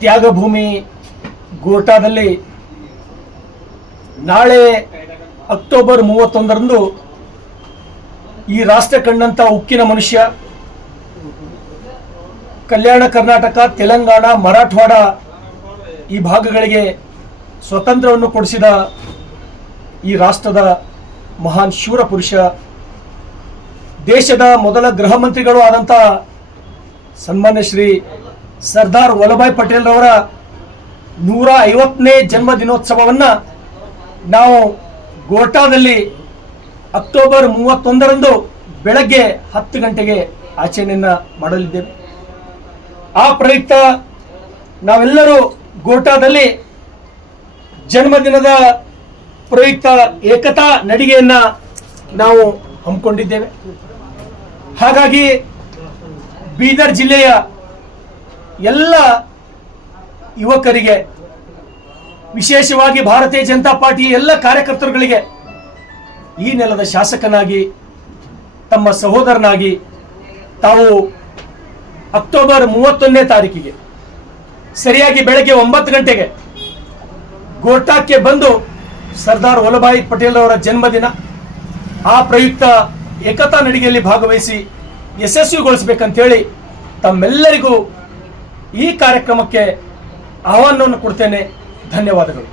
ತ್ಯಾಗಭೂಮಿ ಗೋರ್ಟಾದಲ್ಲಿ ನಾಳೆ ಅಕ್ಟೋಬರ್ 31ರಂದು ಈ ರಾಷ್ಟ್ರ ಕಂಡಂಥ ಉಕ್ಕಿನ ಮನುಷ್ಯ, ಕಲ್ಯಾಣ ಕರ್ನಾಟಕ, ತೆಲಂಗಾಣ, ಮರಾಠವಾಡ ಈ ಭಾಗಗಳಿಗೆ ಸ್ವತಂತ್ರವನ್ನು ಕೊಡಿಸಿದ ಈ ರಾಷ್ಟ್ರದ ಮಹಾನ್ ಶೂರ ಪುರುಷ, ದೇಶದ ಮೊದಲ ಗೃಹ ಮಂತ್ರಿಗಳು ಆದಂಥ ಸನ್ಮಾನ್ಯ ಶ್ರೀ ಸರ್ದಾರ್ ವಲ್ಲಭಾಯ್ ಪಟೇಲ್ರವರ 150ನೇ ಜನ್ಮ ದಿನೋತ್ಸವವನ್ನು ನಾವು ಗೋರ್ಟಾದಲ್ಲಿ ಅಕ್ಟೋಬರ್ 31ರಂದು ಬೆಳಗ್ಗೆ 10 ಗಂಟೆಗೆ ಆಚರಣೆಯನ್ನು ಮಾಡಲಿದ್ದೇವೆ. ಆ ಪ್ರಯುಕ್ತ ನಾವೆಲ್ಲರೂ ಗೋರ್ಟಾದಲ್ಲಿ ಜನ್ಮದಿನದ ಪ್ರಯುಕ್ತ ಏಕತಾ ನಡಿಗೆಯನ್ನು ನಾವು ಹಮ್ಮಿಕೊಂಡಿದ್ದೇವೆ. ಹಾಗಾಗಿ ಬೀದರ್ ಜಿಲ್ಲೆಯ ಎಲ್ಲ ಯುವಕರಿಗೆ, ವಿಶೇಷವಾಗಿ ಭಾರತೀಯ ಜನತಾ ಪಾರ್ಟಿಯ ಎಲ್ಲ ಕಾರ್ಯಕರ್ತರುಗಳಿಗೆ ಈ ನೆಲದ ಶಾಸಕನಾಗಿ, ತಮ್ಮ ಸಹೋದರನಾಗಿ ತಾವು ಅಕ್ಟೋಬರ್ 31ನೇ ತಾರೀಕಿಗೆ ಸರಿಯಾಗಿ ಬೆಳಗ್ಗೆ 9 ಗಂಟೆಗೆ ಗೋರ್ಟಾಕ್ಕೆ ಬಂದು ಸರ್ದಾರ್ ವಲ್ಲಭಾಯ್ ಪಟೇಲ್ ಅವರ ಜನ್ಮದಿನ, ಆ ಪ್ರಯುಕ್ತ ಏಕತಾ ನಡಿಗೆಯಲ್ಲಿ ಭಾಗವಹಿಸಿ ಯಶಸ್ವಿಗೊಳಿಸಬೇಕಂತೇಳಿ ತಮ್ಮೆಲ್ಲರಿಗೂ ಈ ಕಾರ್ಯಕ್ರಮಕ್ಕೆ ಆಹ್ವಾನವನ್ನು ಕೊಡ್ತೇನೆ. ಧನ್ಯವಾದಗಳು.